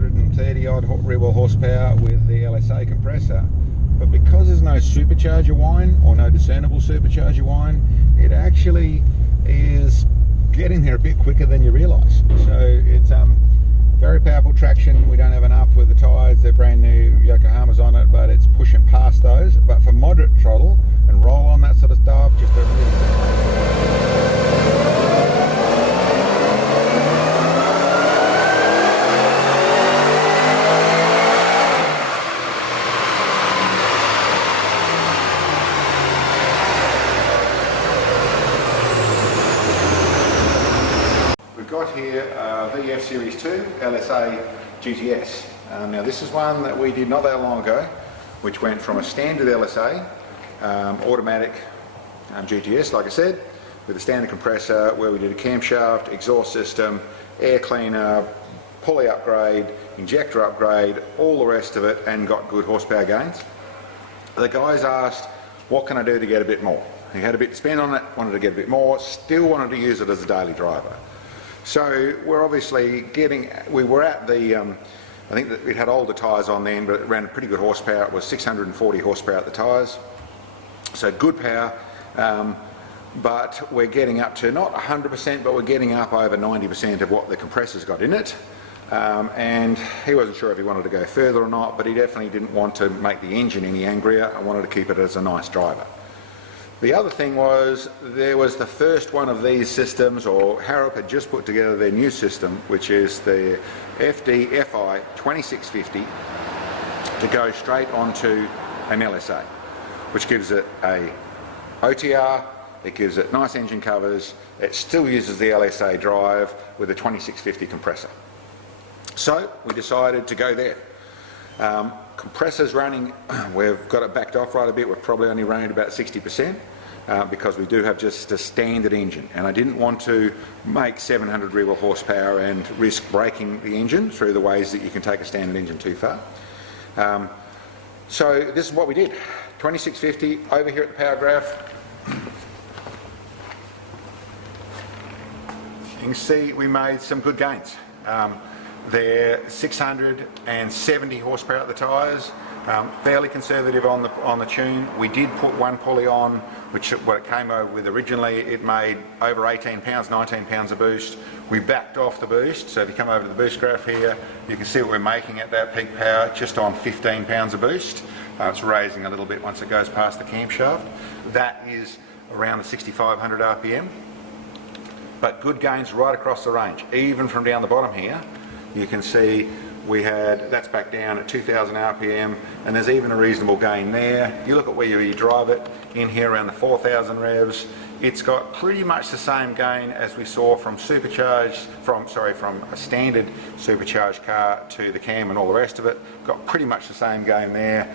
630 odd rear wheel horsepower with the LSA compressor. But because there's no supercharger whine or no discernible supercharger whine, it actually is getting there a bit quicker than you realise. So it's very powerful traction. We don't have enough with the tyres, they're brand new Yokohamas on it, but it's pushing past those. But for moderate throttle and roll on, that sort of stuff, just a really got here VF Series 2 LSA GTS. Now this is one that we did not that long ago, which went from a standard LSA automatic GTS, like I said, with a standard compressor, where we did a camshaft, exhaust system, air cleaner, pulley upgrade, injector upgrade, all the rest of it, and got good horsepower gains. The guys asked, what can I do to get a bit more? He had a bit to spend on it, wanted to get a bit more, still wanted to use it as a daily driver. So we're obviously we were at the, I think that it had older tyres on then, but it ran pretty good horsepower. It was 640 horsepower at the tyres. So good power, but we're getting up to not 100%, but we're getting up over 90% of what the compressor's got in it. And he wasn't sure if he wanted to go further or not, but he definitely didn't want to make the engine any angrier. I wanted to keep it as a nice driver. The other thing was, there was the first one of these systems, or Harrop had just put together their new system, which is the FI 2650, to go straight onto an LSA, which gives it a OTR, it gives it nice engine covers, it still uses the LSA drive with a 2650 compressor. So we decided to go there. Compressor's running, we've got it backed off right a bit, we're probably only running about 60%. Because we do have just a standard engine, and I didn't want to make 700 rear wheel horsepower and risk breaking the engine through the ways that you can take a standard engine too far. So this is what we did. 2650 over here at the power graph. You can see we made some good gains. They're 670 horsepower at the tyres. Fairly conservative on the tune. We did put one pulley on, which what it came over with originally, it made over 18 pounds, 19 pounds a boost. We backed off the boost, so if you come over to the boost graph here, you can see what we're making at that peak power, just on 15 pounds a boost. It's raising a little bit once it goes past the camshaft. That is around the 6,500 RPM. But good gains right across the range. Even from down the bottom here, you can see that's back down at 2,000 RPM, and there's even a reasonable gain there. You look at where you drive it, in here around the 4,000 revs, it's got pretty much the same gain as we saw from from a standard supercharged car to the cam and all the rest of it. Got pretty much the same gain there.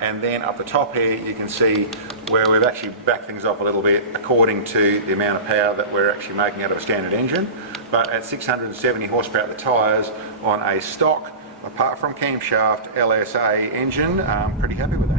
And then up the top here, you can see where we've actually backed things off a little bit according to the amount of power that we're actually making out of a standard engine. But at 670 horsepower at the tyres on a stock, apart from camshaft, LSA engine, I'm pretty happy with it.